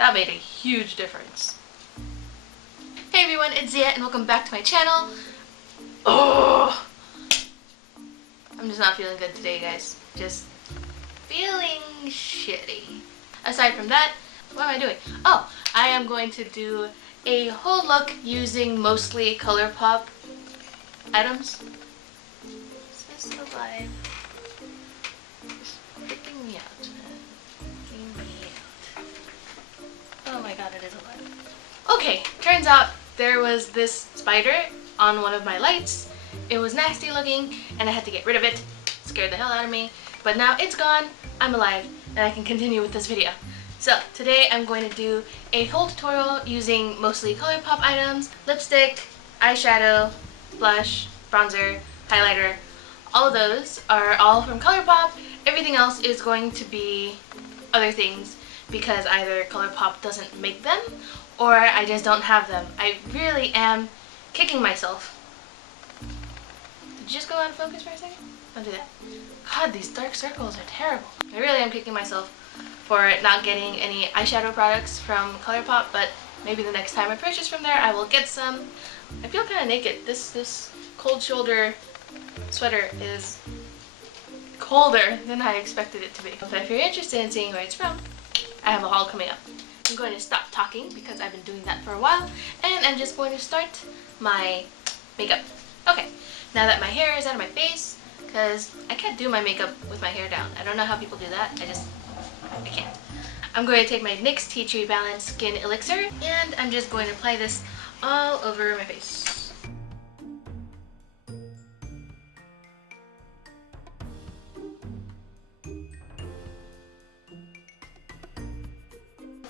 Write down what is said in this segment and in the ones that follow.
That made a huge difference. Hey everyone, it's Zia and welcome back to my channel. Oh, I'm just not feeling good today, guys. Just feeling shitty. Aside from that, what am I doing? Oh, I am going to do a whole look using mostly Colourpop items. Is this alive? It's freaking me out, man. Freaking me out. Oh my god, it is alive. Okay, turns out there was this spider on one of my lights. It was nasty looking and I had to get rid of it. Scared the hell out of me. But now it's gone, I'm alive, and I can continue with this video. So today I'm going to do a whole tutorial using mostly Colourpop items, lipstick, eyeshadow, blush, bronzer, highlighter. All of those are all from Colourpop. Everything else is going to be other things because either Colourpop doesn't make them or I just don't have them. I really am kicking myself. Did you just go out of focus for a second? Don't do that. God, these dark circles are terrible. I really am kicking myself for not getting any eyeshadow products from Colourpop, but maybe the next time I purchase from there I will get some. I feel kind of naked. This cold shoulder sweater is colder than I expected it to be. But if you're interested in seeing where it's from, I have a haul coming up. I'm going to stop talking because I've been doing that for a while, and I'm just going to start my makeup. Okay, now that my hair is out of my face, because I can't do my makeup with my hair down. I don't know how people do that. I can't. I'm going to take my NYX Tea Tree Balance Skin Elixir, and I'm just going to apply this all over my face.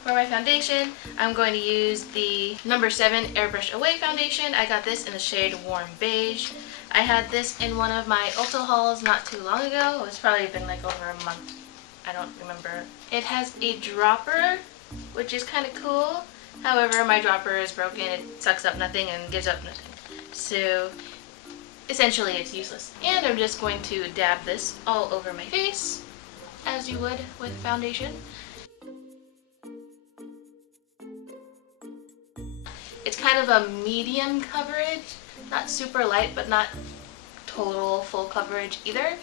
For my foundation, I'm going to use the No. 7 Airbrush Away foundation. I got this in the shade Warm Beige. I had this in one of my Ulta hauls not too long ago. It's probably been like over a month. I don't remember. It has a dropper, which is kind of cool. However, my dropper is broken. It sucks up nothing and gives up nothing. So essentially it's useless. And I'm just going to dab this all over my face, as you would with foundation. It's kind of a medium coverage, not super light, but not total full coverage either.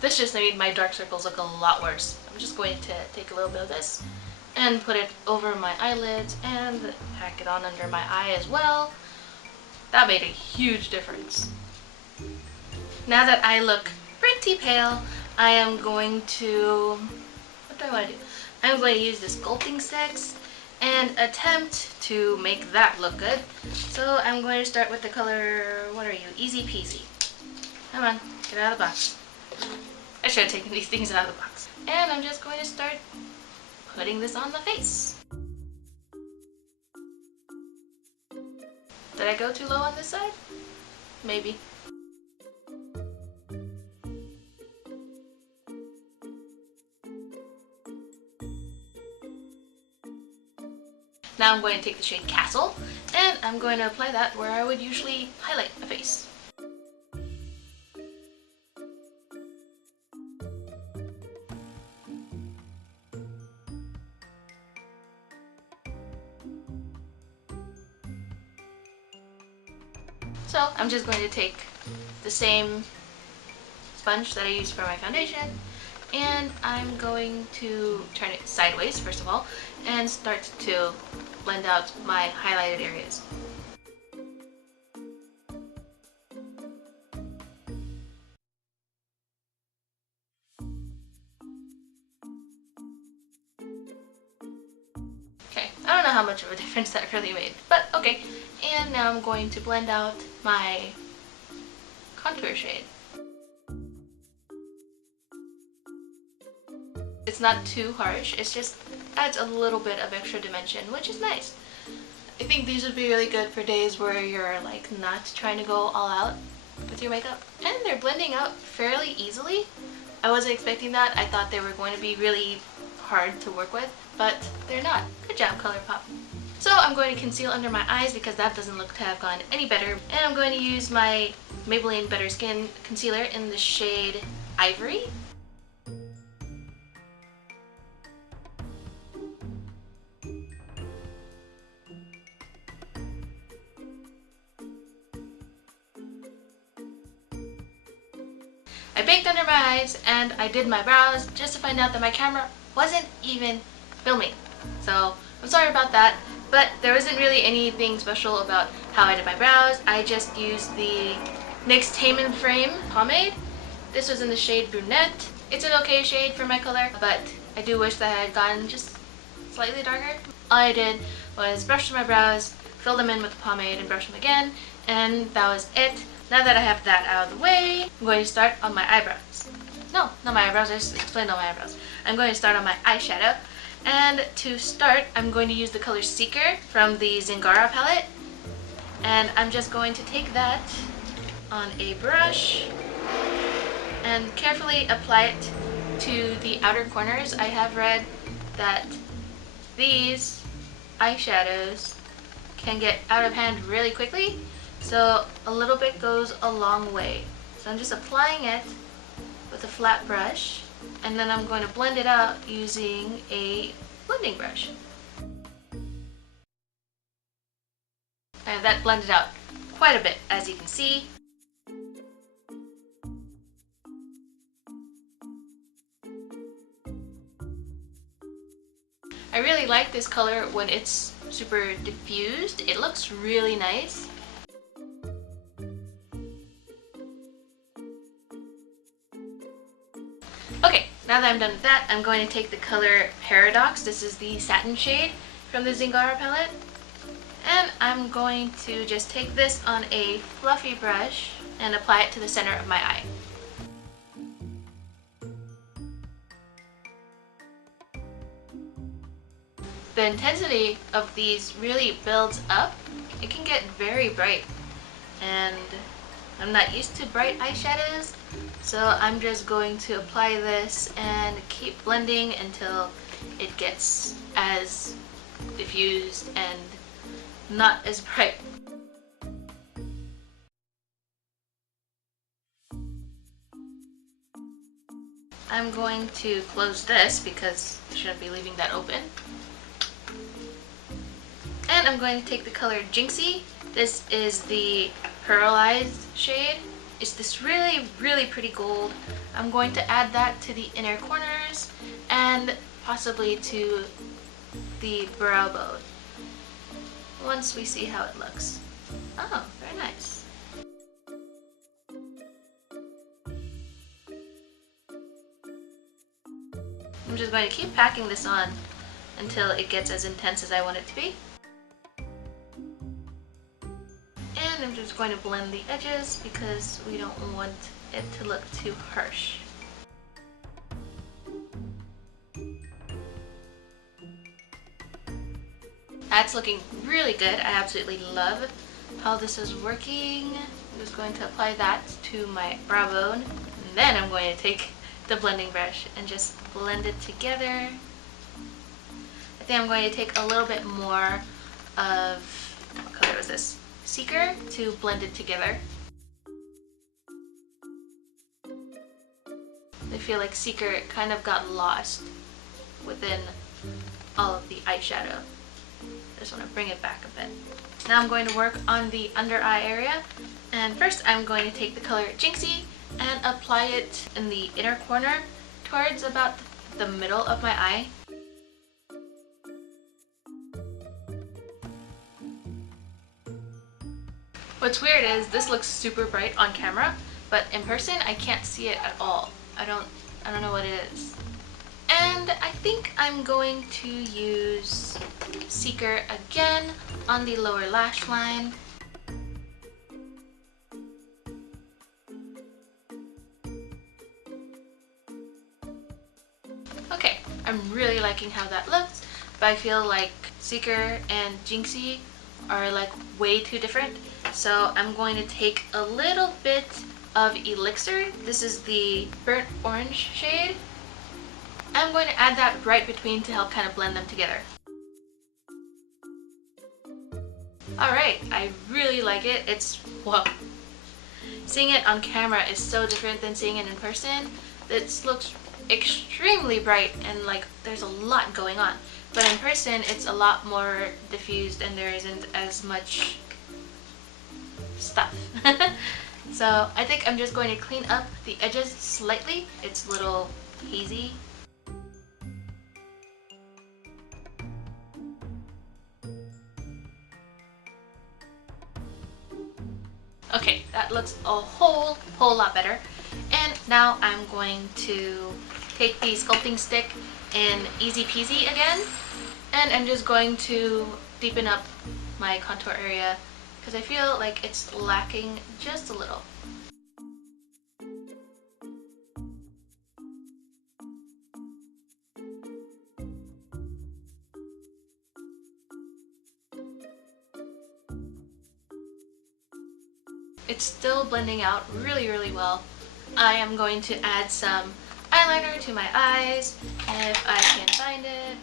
This just made my dark circles look a lot worse. I'm just going to take a little bit of this and put it over my eyelids and pack it on under my eye as well. That made a huge difference. Now that I look pretty pale, I am going to, what do I want to do? I'm going to use the sculpting sticks and attempt to make that look good. So I'm going to start with the color, what are you, Easy Peasy. Come on, get out of the box. I should have taken these things out of the box. And I'm just going to start putting this on the face. Did I go too low on this side? Maybe. Now I'm going to take the shade Castle, and I'm going to apply that where I would usually highlight a face. So I'm just going to take the same sponge that I used for my foundation, and I'm going to turn it sideways first of all and start to blend out my highlighted areas. Okay, I don't know how much of a difference that really made, but okay. And now I'm going to blend out my contour shade. It's not too harsh, it's just adds a little bit of extra dimension, which is nice. I think these would be really good for days where you're like not trying to go all out with your makeup. And they're blending out fairly easily. I wasn't expecting that. I thought they were going to be really hard to work with, but they're not. Good job, Colourpop. So I'm going to conceal under my eyes because that doesn't look to have gone any better. And I'm going to use my Maybelline Better Skin Concealer in the shade Ivory. I baked under my eyes and I did my brows just to find out that my camera wasn't even filming. So I'm sorry about that, but there wasn't really anything special about how I did my brows. I just used the NYX Tame & Frame pomade. This was in the shade Brunette. It's an okay shade for my color, but I do wish that I had gotten just slightly darker. All I did was brush my brows, fill them in with the pomade and brush them again, and that was it. Now that I have that out of the way, I'm going to start on my eyebrows. No, not my eyebrows, I just explained all my eyebrows. I'm going to start on my eyeshadow. And to start, I'm going to use the color Seeker from the Zingara palette. And I'm just going to take that on a brush and carefully apply it to the outer corners. I have read that these eyeshadows can get out of hand really quickly, so a little bit goes a long way. So I'm just applying it with a flat brush, and then I'm going to blend it out using a blending brush. I have that blended out quite a bit, as you can see. I really like this color when it's super diffused. It looks really nice. Okay, now that I'm done with that, I'm going to take the color Paradox. This is the satin shade from the Zingara palette. And I'm going to just take this on a fluffy brush and apply it to the center of my eye. The intensity of these really builds up. It can get very bright, and I'm not used to bright eyeshadows, so I'm just going to apply this and keep blending until it gets as diffused and not as bright. I'm going to close this because I shouldn't be leaving that open. And I'm going to take the color Jinxie. This is the pearlized shade. It's this really, really pretty gold. I'm going to add that to the inner corners and possibly to the brow bone once we see how it looks. Oh, very nice. I'm just going to keep packing this on until it gets as intense as I want it to be. And I'm just going to blend the edges because we don't want it to look too harsh. That's looking really good. I absolutely love how this is working. I'm just going to apply that to my brow bone. And then I'm going to take the blending brush and just blend it together. I think I'm going to take a little bit more of, what color was this? Seeker to blend it together. I feel like Seeker kind of got lost within all of the eyeshadow. I just want to bring it back a bit. Now I'm going to work on the under eye area, and first I'm going to take the color Jinxie and apply it in the inner corner towards about the middle of my eye. What's weird is this looks super bright on camera, but in person I can't see it at all. I don't know what it is. And I think I'm going to use Seeker again on the lower lash line. Okay, I'm really liking how that looks, but I feel like Seeker and Jinxie are like way too different. So I'm going to take a little bit of Elixir. This is the burnt orange shade. I'm going to add that right between to help kind of blend them together. Alright, I really like it. It's Seeing it on camera is so different than seeing it in person. It looks extremely bright and like there's a lot going on. But in person, it's a lot more diffused and there isn't as much stuff. So I think I'm just going to clean up the edges slightly. It's a little hazy. Okay, that looks a whole lot better. And now I'm going to take the sculpting stick in Easy Peasy again, and I'm just going to deepen up my contour area because I feel like it's lacking just a little. It's still blending out really well. I am going to add some eyeliner to my eyes if I can find it.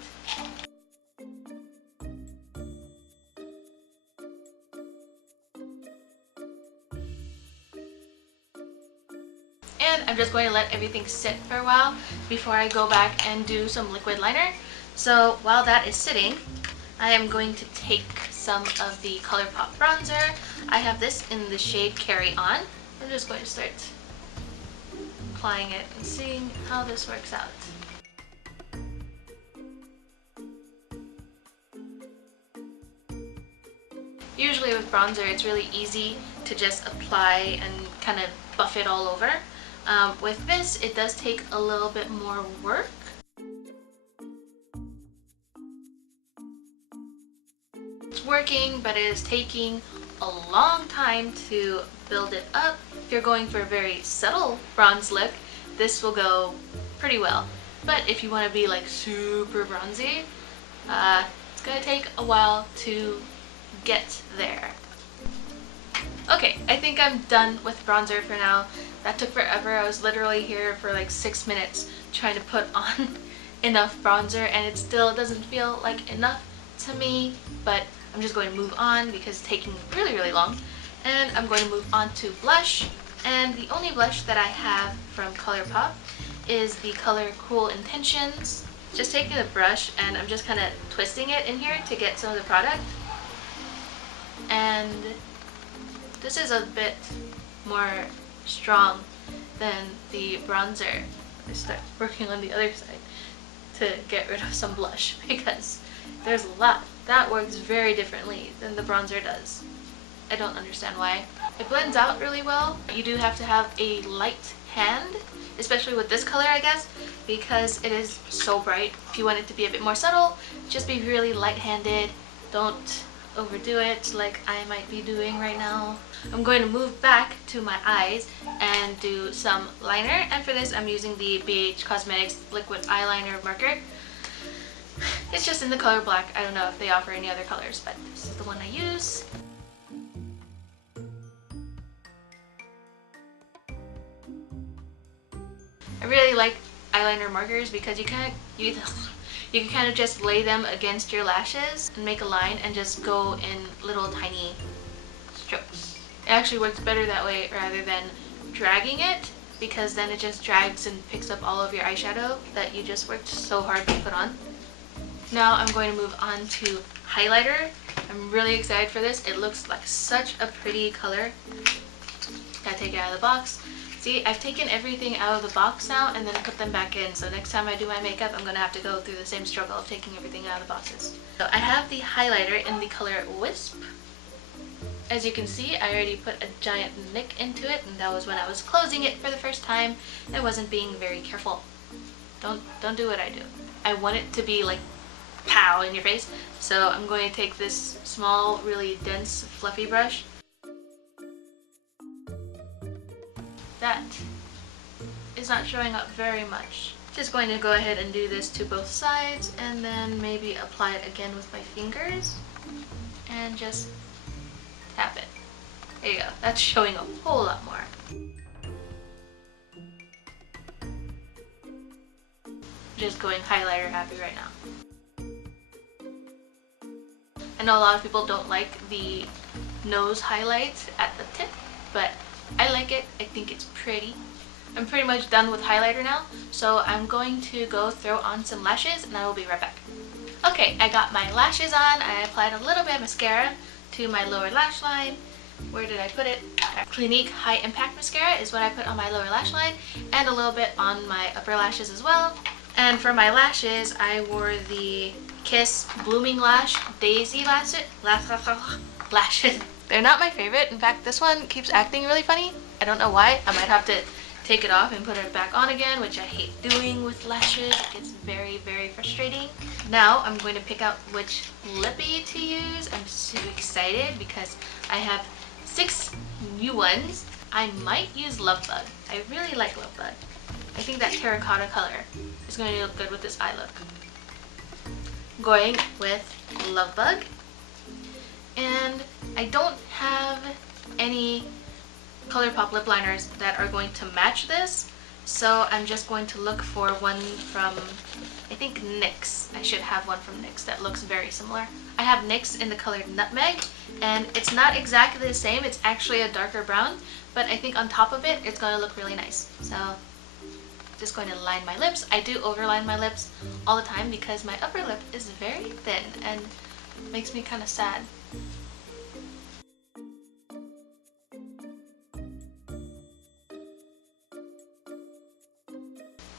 And I'm just going to let everything sit for a while before I go back and do some liquid liner. So while that is sitting, I am going to take some of the Colourpop bronzer. I have this in the shade Carry On. I'm just going to start applying it and seeing how this works out. Usually with bronzer, it's really easy to just apply and kind of buff it all over. With this, it does take a little bit more work. It's working, but it is taking a long time to build it up. If you're going for a very subtle bronze look, this will go pretty well. But if you want to be like super bronzy, it's gonna take a while to get there. Okay, I think I'm done with bronzer for now. That took forever. I was literally here for like 6 minutes trying to put on enough bronzer and it still doesn't feel like enough to me, but I'm just going to move on because it's taking really long. And I'm going to move on to blush, and the only blush that I have from Colourpop is the color Cruel Intentions. Just taking the brush and I'm just kind of twisting it in here to get some of the product. And this is a bit more strong than the bronzer. I start working on the other side to get rid of some blush because there's a lot. That works very differently than the bronzer does. I don't understand why. It blends out really well. You do have to have a light hand, especially with this color, I guess, because it is so bright. If you want it to be a bit more subtle, just be really light-handed. Don't overdo it like I might be doing right now. I'm going to move back to my eyes and do some liner, and for this I'm using the BH Cosmetics liquid eyeliner marker. It's just in the color black. I don't know if they offer any other colors, but this is the one I use. I really like eyeliner markers because you can kind of just lay them against your lashes and make a line and just go in little tiny strokes. It actually works better that way rather than dragging it, because then it just drags and picks up all of your eyeshadow that you just worked so hard to put on. Now I'm going to move on to highlighter. I'm really excited for this. It looks like such a pretty color. Gotta take it out of the box. See, I've taken everything out of the box now and then put them back in, so next time I do my makeup I'm gonna have to go through the same struggle of taking everything out of the boxes. So I have the highlighter in the color Wisp. As you can see, I already put a giant nick into it, and that was when I was closing it for the first time. I wasn't being very careful. Don't do what I do. I want it to be like pow in your face, so I'm going to take this small, really dense, fluffy brush. That is not showing up very much. Just going to go ahead and do this to both sides and then maybe apply it again with my fingers and just tap it. There you go. That's showing a whole lot more. Just going highlighter happy right now. I know a lot of people don't like the nose highlight at the tip, but I I like it. I think it's pretty. I'm pretty much done with highlighter now, so I'm going to go throw on some lashes and I will be right back. Okay, I got my lashes on. I applied a little bit of mascara to my lower lash line. Where did I put it? Clinique High Impact Mascara is what I put on my lower lash line, and a little bit on my upper lashes as well. And for my lashes, I wore the Kiss Blooming Lash Daisy lashes. They're not my favorite. In fact, this one keeps acting really funny. I don't know why. I might have to take it off and put it back on again, which I hate doing with lashes. It gets very, very frustrating. Now I'm going to pick out which lippy to use. I'm so excited because I have 6 new ones. I might use Lovebug. I really like Lovebug. I think that terracotta color is going to look good with this eye look. Going with Lovebug. And I don't have any Colourpop lip liners that are going to match this, so I'm just going to look for one from, I think, NYX. I should have one from NYX that looks very similar. I have NYX in the color Nutmeg, and it's not exactly the same. It's actually a darker brown, but I think on top of it, it's going to look really nice. So just going to line my lips. I do overline my lips all the time because my upper lip is very thin and makes me kind of sad.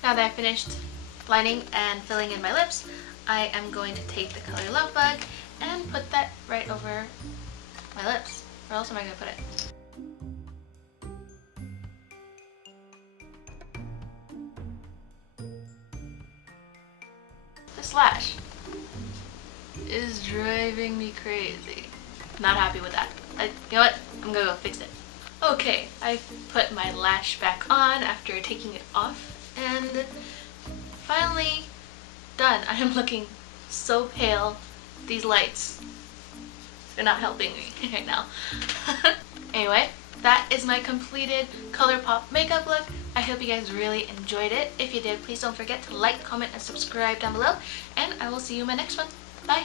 Now that I've finished lining and filling in my lips, I am going to take the color Lovebug and put that right over my lips. Where else am I going to put it? This lash is driving me crazy. Not happy with that. You know what? I'm gonna go fix it. Okay, I put my lash back on after taking it off. And finally done. I am looking so pale. These lights, they're not helping me right now. Anyway, that is my completed Colourpop makeup look. I hope you guys really enjoyed it. If you did, please don't forget to like, comment, and subscribe down below. And I will see you in my next one. Bye!